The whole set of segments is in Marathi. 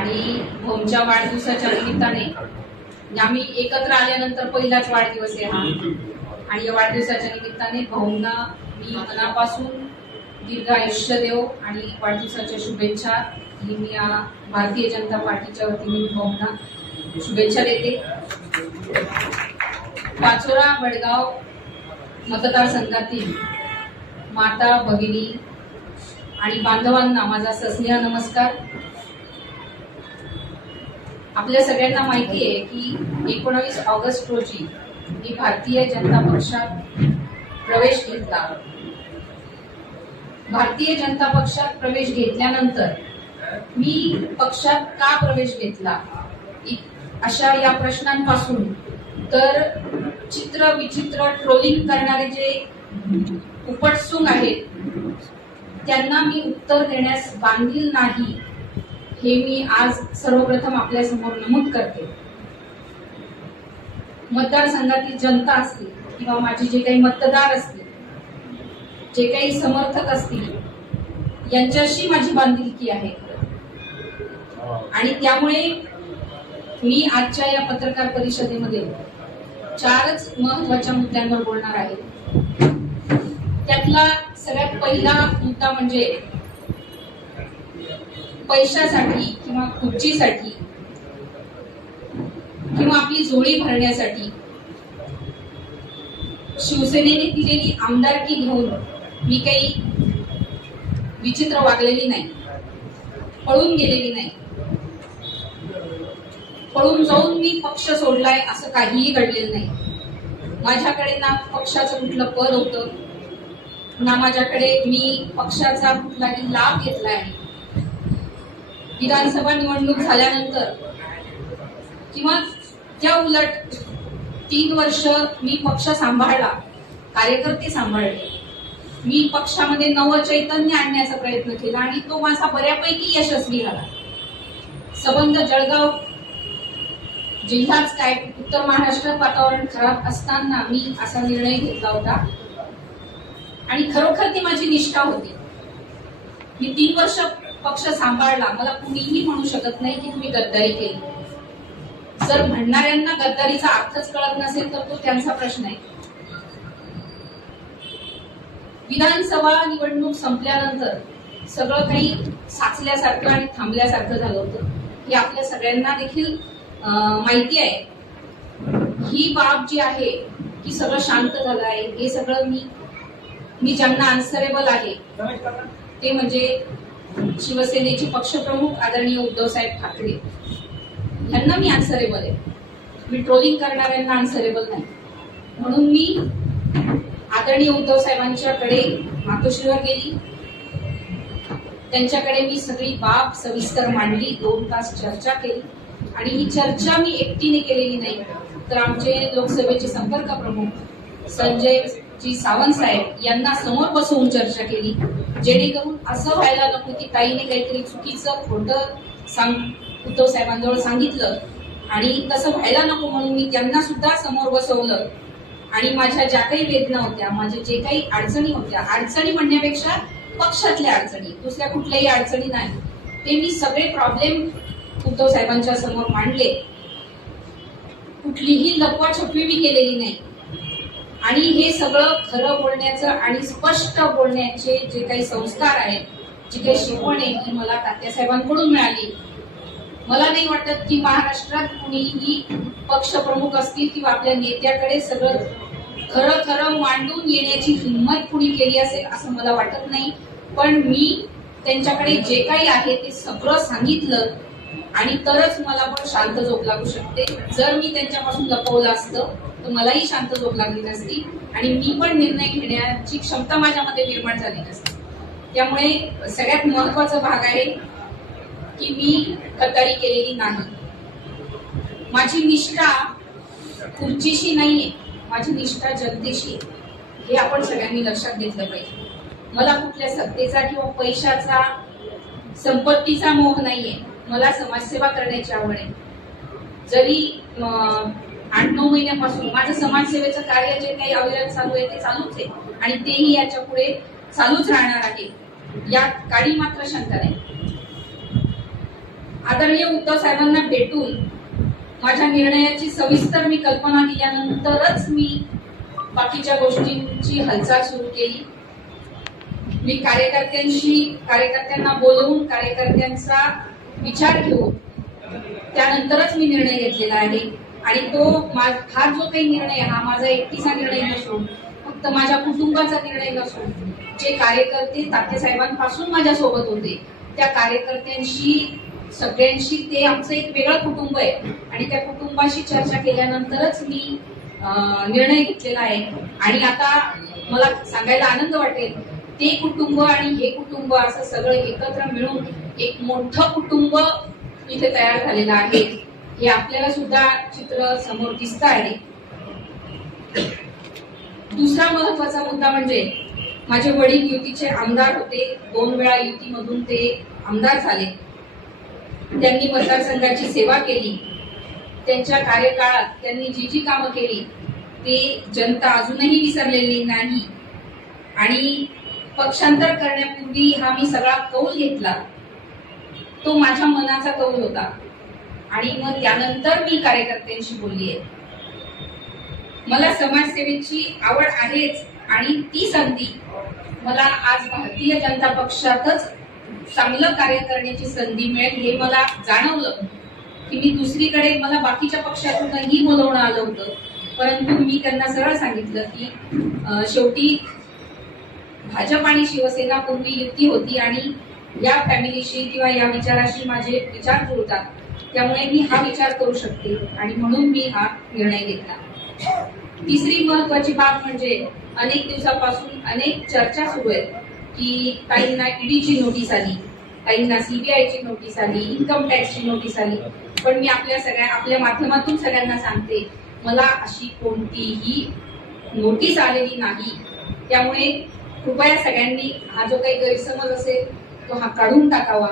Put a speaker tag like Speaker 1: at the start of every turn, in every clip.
Speaker 1: आणि भाऊच्या वाढदिवसाच्या निमित्ताने आम्ही एकत्र आल्यानंतर पहिलाच वाढदिवस आहे हा आणि या वाढदिवसाच्या निमित्ताने भाऊंना मी मनापासून दीर्घ आयुष्य देव आणि वाढदिवसाच्या शुभेच्छा ही मी या भारतीय जनता पार्टीच्या वतीने भाऊंना शुभेच्छा देते पाचोरा बडगाव मतदारसंघातील माता भगिनी आणि बांधवांना माझा सस्नेह नमस्कार आपल्या सगळ्यांना माहिती आहे की एकोणावीस ऑगस्ट रोजी मी भारतीय जनता पक्षात प्रवेश घेतला भारतीय जनता पक्षात प्रवेश घेतल्यानंतर मी पक्षात का प्रवेश घेतला अशा या प्रश्नांपासून तर चित्र विचित्र ट्रोलिंग करणारे जे उपटसुंग आहेत त्यांना मी उत्तर देण्यास बांधील नाही हे मी आज सर्वप्रथम आपल्या समोर नमूद करते मतदारसंघातील जनता असतील किंवा माझे जे काही मतदार असतील जे काही समर्थक असतील यांच्याशी माझी बांधिलकी आहे आणि त्यामुळे मी आजच्या या पत्रकार परिषदेमध्ये चारच महत्वाच्या मुद्द्यांवर बोलणार आहे त्यातला सगळ्यात पहिला मुद्दा म्हणजे पैशासाठी किंवा खुर्चीसाठी किंवा आपली जोडी भरण्यासाठी शिवसेनेने दिलेली आमदारकी घेऊन मी काही विचित्र वागलेली नाही पळून गेलेली नाही पळून जाऊन मी पक्ष सोडलाय असं काहीही घडलेलं नाही माझ्याकडे ना पक्षाचं कुठलं पद होतं ना माझ्याकडे मी पक्षाचा कुठलाही लाभ घेतला आहे विधानसभा निवडणूक झाल्यानंतर किंवा त्या उलट तीन वर्ष मी पक्ष सांभाळला कार्यकर्ते सांभाळले मी पक्षामध्ये नव चैतन्य आणण्याचा प्रयत्न केला आणि तो माझा बऱ्यापैकी यशस्वी झाला सबंध जळगाव जिल्हाच काय उत्तर महाराष्ट्रात वातावरण खराब असताना मी असा निर्णय घेतला होता आणि खरोखर ती माझी निष्ठा होती मी तीन वर्ष पक्ष सांभाळला मला कुणीही म्हणू शकत नाही की तुम्ही गद्दारी केली जर म्हणणाऱ्यांना गद्दारीचा अर्थच कळत नसेल तर तो त्यांचा प्रश्न आहे विधानसभा निवडणूक संपल्यानंतर सगळं काही साचल्यासारखं आणि थांबल्यासारखं झालं होतं हे आपल्या सगळ्यांना देखील माहिती आहे ही बाब जी आहे की सगळं शांत झालं आहे हे सगळं मी मी ज्यांना आन्सरेबल आहे ते म्हणजे शिवसेनेचे पक्षप्रमुख आदरणीय उद्धव साहेब ठाकरे यांना मी आन्सरेबल आहे मी ट्रोलिंग करणाऱ्यांना आन्सरेबल नाही म्हणून मी आदरणीय उद्धव साहेबांच्याकडे मातोश्रीवर गेली त्यांच्याकडे मी सगळी बाब सविस्तर मांडली दोन तास चर्चा केली आणि ही चर्चा मी एकटीने केलेली नाही तर आमचे लोकसभेचे संपर्क प्रमुख संजय जी सावंत साहेब यांना समोर बसवून चर्चा केली जेणेकरून असं व्हायला नको की काहीने काहीतरी चुकीचं खोटं सांग उद्धव साहेबांजवळ सांगितलं आणि तसं व्हायला नको म्हणून मी त्यांना सुद्धा समोर बसवलं आणि माझ्या ज्या काही वेदना होत्या माझ्या जे काही अडचणी होत्या अडचणी म्हणण्यापेक्षा पक्षातल्या अडचणी दुसऱ्या कुठल्याही अडचणी नाही ते मी सगळे प्रॉब्लेम उद्धव साहेबांच्या समोर मांडले कुठलीही लपवाछपवी मी केलेली नाही आणि हे सगळं खरं बोलण्याचं आणि स्पष्ट बोलण्याचे जे काही संस्कार आहेत जे काही शिकवण आहे ती मला तात्यासाहेबांकडून मिळाली मला नाही वाटत की महाराष्ट्रात कुणीही पक्षप्रमुख असतील किंवा आपल्या नेत्याकडे सगळं खरं खरं मांडून येण्याची हिंमत कुणी केली असेल असं मला वाटत नाही पण मी त्यांच्याकडे जे काही आहे ते सगळं सांगितलं आणि तरच मला पण शांत झोप लागू शकते जर मी त्यांच्यापासून लपवलं असतं तर मलाही शांत झोप लागली नसती आणि मी पण निर्णय घेण्याची क्षमता माझ्यामध्ये निर्माण झाली नसती त्यामुळे सगळ्यात महत्वाचा भाग आहे की मी कतारी केलेली नाही माझी निष्ठा खुर्चीशी नाहीये माझी निष्ठा जनतेशी हे आपण सगळ्यांनी लक्षात घेतलं पाहिजे मला कुठल्या सत्तेचा किंवा पैशाचा संपत्तीचा मोह नाहीये मला समाजसेवा करण्याची आवड आहे जरी आठ नऊ महिन्यापासून माझं समाजसेवेचं कार्य जे काही अभियान चालू आहे ते चालूच आहे आणि तेही याच्या पुढे चालूच राहणार आहे यात काही मात्र शंका नाही आदरणीय उद्धव साहेबांना भेटून माझ्या निर्णयाची सविस्तर मी कल्पना केल्यानंतरच मी बाकीच्या गोष्टींची हालचाल सुरू केली मी कार्यकर्त्यांशी कार्यकर्त्यांना बोलवून कार्यकर्त्यांचा विचार घेऊन त्यानंतरच मी निर्णय घेतलेला आहे आणि तो हा जो काही निर्णय हा माझा एकटीचा निर्णय नसून फक्त माझ्या कुटुंबाचा निर्णय नसून जे कार्यकर्ते माझ्या सोबत होते त्या कार्यकर्त्यांशी सगळ्यांशी ते आमचं एक वेगळं कुटुंब आहे आणि त्या कुटुंबाशी चर्चा केल्यानंतरच मी निर्णय घेतलेला आहे आणि आता मला सांगायला आनंद वाटेल ते कुटुंब आणि हे कुटुंब असं सगळं एकत्र मिळून एक मोठं कुटुंब इथे तयार झालेलं आहे हे आपल्याला सुद्धा चित्र समोर दिसत आहे दुसरा महत्वाचा मुद्दा म्हणजे माझे वडील युतीचे आमदार होते दोन वेळा युतीमधून ते आमदार झाले त्यांनी मतदारसंघाची सेवा केली त्यांच्या कार्यकाळात त्यांनी जी जी कामं केली ते जनता अजूनही विसरलेली नाही आणि पक्षांतर करण्यापूर्वी हा मी सगळा कौल घेतला तो माझ्या मनाचा कौल होता आणि मग त्यानंतर मी कार्यकर्त्यांशी बोलली मला समाजसेवेची आवड आहेच आणि ती संधी मला आज भारतीय जनता पक्षातच चांगलं कार्य करण्याची संधी मिळेल हे मला जाणवलं की मी दुसरीकडे मला बाकीच्या पक्षातूनही बोलवणं आलं होतं परंतु मी त्यांना सरळ सांगितलं की शेवटी भाजप आणि शिवसेना पूर्वी युती होती आणि या फॅमिलीशी किंवा या विचाराशी माझे विचार जुळतात त्यामुळे मी हा विचार करू शकते आणि म्हणून मी हा निर्णय घेतला तिसरी महत्वाची बाब म्हणजे अनेक दिवसापासून अनेक चर्चा सुरू आहेत की काहींना ईडीची नोटीस आली काहींना सीबीआयची नोटीस आली इन्कम टॅक्सची नोटीस आली पण मी आपल्या सगळ्या आपल्या माध्यमातून सगळ्यांना सांगते मला अशी कोणतीही नोटीस आलेली नाही त्यामुळे कृपया सगळ्यांनी हा जो काही गैरसमज असेल तो हा काढून टाकावा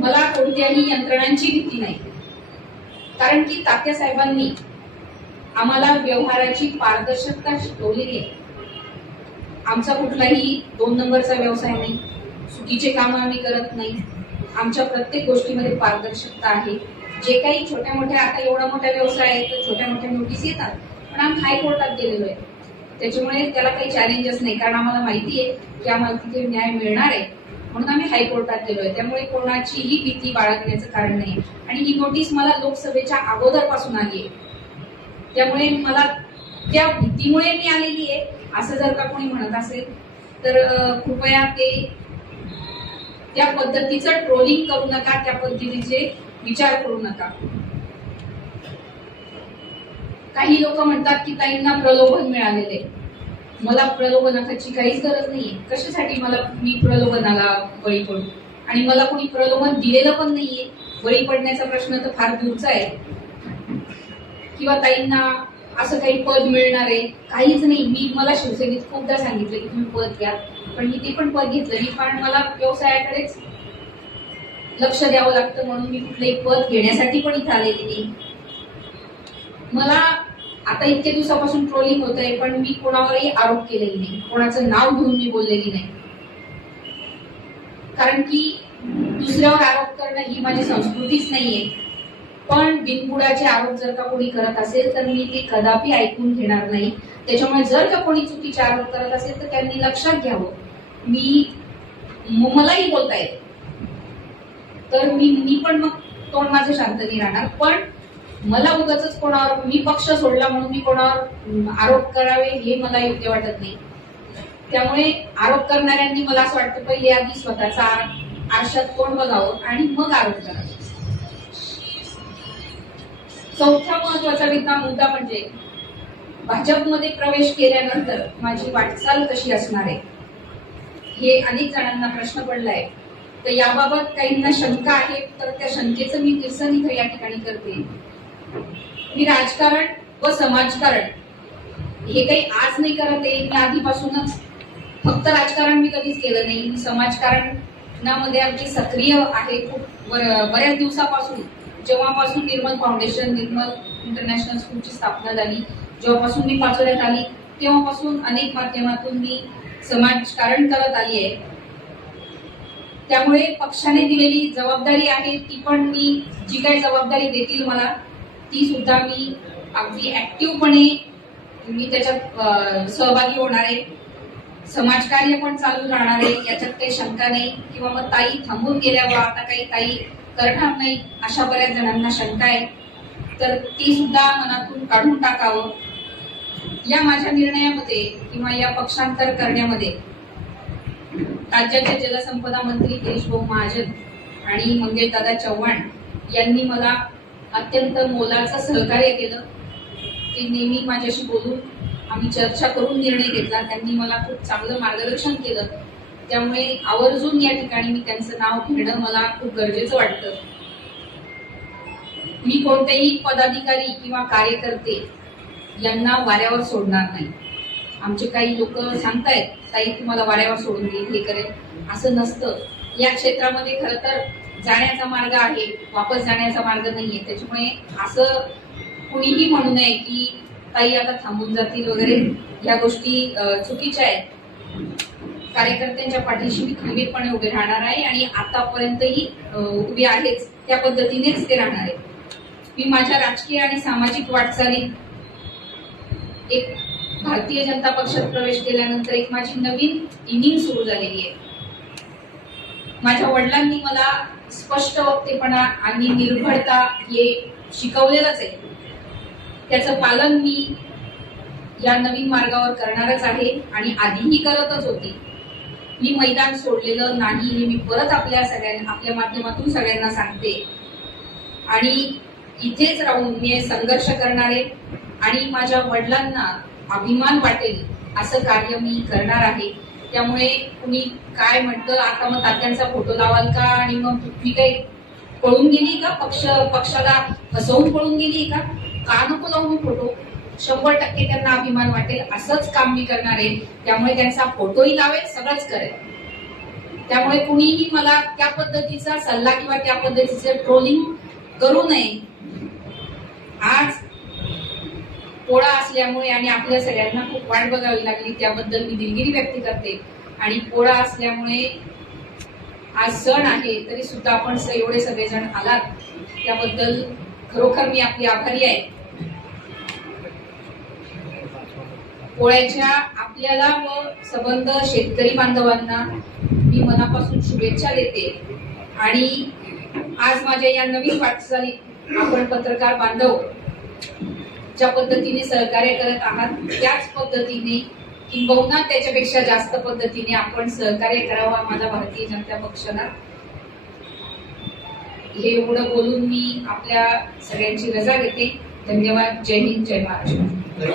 Speaker 1: मला कोणत्याही यंत्रणांची भीती नाही कारण की तात्या साहेबांनी आम्हाला व्यवहाराची पारदर्शकता शिकवलेली आहे आमचा कुठलाही दोन नंबरचा व्यवसाय नाही चुकीचे काम आम्ही करत नाही आमच्या प्रत्येक गोष्टीमध्ये पारदर्शकता आहे जे काही छोट्या मोठ्या आता एवढा मोठा व्यवसाय आहे तर छोट्या मोठ्या नोटीस येतात पण आम्ही हायकोर्टात गेलेलो आहे त्याच्यामुळे त्याला काही चॅलेंजेस नाही कारण आम्हाला माहिती आहे की आम्हाला तिथे न्याय मिळणार आहे म्हणून आम्ही हायकोर्टात गेलोय त्यामुळे कोणाचीही भीती बाळगण्याचं कारण नाही आणि ही नोटीस मला लोकसभेच्या अगोदरपासून आली आहे त्यामुळे मला त्या भीतीमुळे मी आलेली आहे असं जर का कोणी म्हणत असेल तर कृपया ते त्या पद्धतीचं ट्रोलिंग करू नका त्या पद्धतीचे विचार करू नका काही लोक म्हणतात की ताईंना प्रलोभन मिळालेले मला प्रलोभनाची काहीच गरज नाहीये कशासाठी मला मी प्रलोभनाला बळी पडू आणि मला कोणी प्रलोभन दिलेलं पण नाहीये बळी पडण्याचा प्रश्न तर फार दूरचा आहे किंवा ताईंना असं काही पद मिळणार आहे काहीच नाही मी मला शिवसेनेत खूपदा सांगितलं की तुम्ही पद घ्या पण मी ते पण पद घेतलं नाही कारण मला व्यवसायाकडेच लक्ष द्यावं लागतं म्हणून मी कुठलंही पद घेण्यासाठी पण इथे आलेली नाही मला आता इतके दिवसापासून ट्रोलिंग होत आहे पण मी कोणावरही आरोप केलेली नाही कोणाचं नाव घेऊन मी बोललेली नाही कारण की दुसऱ्यावर आरोप करणं ही माझी संस्कृतीच नाहीये पण बिनबुडाचे आरोप जर का कोणी करत असेल तर मी ते कदापि ऐकून घेणार नाही त्याच्यामुळे जर का कोणी चुकीचे आरोप करत असेल तर त्यांनी लक्षात घ्यावं मी मलाही बोलता तर मी मी पण मग तोंड माझं नाही राहणार पण मला उगाच कोणावर मी पक्ष सोडला म्हणून मी कोणावर आरोप करावे हे मला योग्य वाटत नाही त्यामुळे आरोप करणाऱ्यांनी मला असं वाटतं पहिले आधी स्वतःचा आरशात कोण बघावं आणि मग आरोप करावा चौथा महत्वाचा विधा मुद्दा म्हणजे भाजपमध्ये प्रवेश केल्यानंतर माझी वाटचाल कशी असणार आहे हे अनेक जणांना प्रश्न पडलाय तर याबाबत काहींना शंका आहे तर त्या शंकेचं मी निरसन इथं या ठिकाणी करते मी राजकारण व समाजकारण हे काही आज नाही करत आहे मी आधीपासूनच फक्त राजकारण मी कधीच केलं नाही समाजकारणामध्ये आमची सक्रिय आहे खूप बऱ्याच दिवसापासून जेव्हापासून निर्मल फाउंडेशन निर्मल इंटरनॅशनल स्कूलची स्थापना झाली जेव्हापासून मी पाचवण्यात आली तेव्हापासून अनेक माध्यमातून मी समाजकारण करत आली आहे त्यामुळे पक्षाने दिलेली जबाबदारी आहे ती पण मी जी काही जबाबदारी देतील मला ती सुद्धा मी अगदी ऍक्टिव्हपणे मी त्याच्यात सहभागी होणार आहे समाजकार्य पण चालू राहणार आहे याच्यात काही शंका नाही किंवा मग ताई थांबून गेल्या व आता काही ताई करणार नाही अशा बऱ्याच जणांना शंका आहे तर ती सुद्धा मनातून काढून टाकावं या माझ्या निर्णयामध्ये किंवा या पक्षांतर करण्यामध्ये राज्याचे जलसंपदा मंत्री गिरीश भाऊ महाजन आणि मंगेशदादा चव्हाण यांनी मला अत्यंत मोलाचं सहकार्य केलं ते नेहमी माझ्याशी बोलून आम्ही चर्चा करून निर्णय घेतला त्यांनी मला खूप चांगलं मार्गदर्शन केलं त्यामुळे आवर्जून या ठिकाणी मी त्यांचं नाव घेणं मला खूप गरजेचं वाटतं मी कोणत्याही पदाधिकारी किंवा कार्यकर्ते यांना वाऱ्यावर सोडणार नाही आमचे काही लोक सांगतायत ताई तुम्हाला वाऱ्यावर सोडून देईल हे करेल असं नसतं या क्षेत्रामध्ये खरं तर जाण्याचा मार्ग आहे वापस जाण्याचा मार्ग नाहीये त्याच्यामुळे असं कुणीही म्हणू नये की ताई आता थांबून जातील वगैरे या गोष्टी चुकीच्या आहेत कार्यकर्त्यांच्या पाठीशी मी खंबीरपणे उभे राहणार आहे आणि आतापर्यंतही उभी आहेच त्या पद्धतीनेच ते राहणार आहे मी माझ्या राजकीय आणि सामाजिक वाटचालीत एक भारतीय जनता पक्षात प्रवेश केल्यानंतर एक माझी नवीन इनिंग सुरू झालेली आहे माझ्या वडिलांनी मला स्पष्ट वक्तेपणा आणि निर्भरता हे शिकवलेलंच आहे त्याचं पालन मी या नवीन मार्गावर करणारच आहे आणि आधीही करतच होती मी मैदान सोडलेलं नाही हे मी परत आपल्या सगळ्यांना आपल्या माध्यमातून सगळ्यांना सांगते आणि इथेच राहून मी संघर्ष करणारे आणि माझ्या वडिलांना अभिमान वाटेल असं कार्य मी करणार आहे त्यामुळे कुणी काय म्हणत आता मग तात्यांचा फोटो लावाल का आणि मग तुम्ही काही पळून गेली का पक्ष पक्षाला हसवून पळून गेली का का नको लावू फोटो शंभर टक्के त्यांना अभिमान वाटेल असंच काम मी करणार आहे त्यामुळे त्यांचा फोटोही लावेल सगळंच करेल त्यामुळे कुणीही मला त्या पद्धतीचा सल्ला किंवा त्या पद्धतीचे ट्रोलिंग करू नये आज पोळा असल्यामुळे आणि आपल्या सगळ्यांना खूप वाट बघावी लागली त्याबद्दल मी दिलगिरी व्यक्त करते आणि पोळा असल्यामुळे आज सण आहे तरी सुद्धा आपण एवढे सगळेजण आलात त्याबद्दल खरोखर मी आपली आभारी आहे पोळ्याच्या आपल्याला व संबंध शेतकरी बांधवांना मी मनापासून शुभेच्छा देते आणि आज माझ्या या नवीन वाटचाली आपण पत्रकार बांधव ज्या पद्धतीने सहकार्य करत आहात त्याच पद्धतीने किंबहुना त्याच्यापेक्षा जास्त पद्धतीने आपण सहकार्य करावा मला भारतीय जनता पक्षाला हे एवढं बोलून मी आपल्या सगळ्यांची रजा घेते धन्यवाद जय हिंद जय महाराष्ट्र